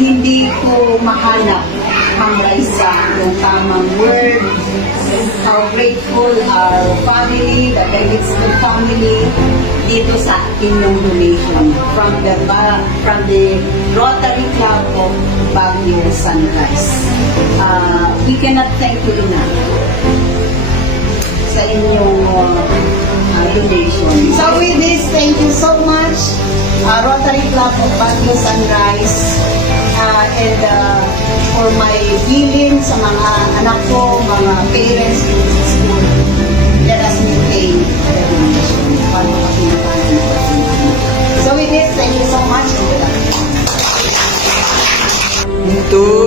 hindi ko mahanap ang Raisa yung tamang word. How grateful our family, the Davidson family, dito sa inyong donation from the Rotary Club of Baguio Sunrise. We cannot thank you enough sa inyong donation. So with this, thank you so much, Rotary Club of Baguio Sunrise, and for my bilin sa mga anak ko, mga parents in the school, let us maintain the donation. Paano ka pinapanahan? So with this, thank you so much. Ito.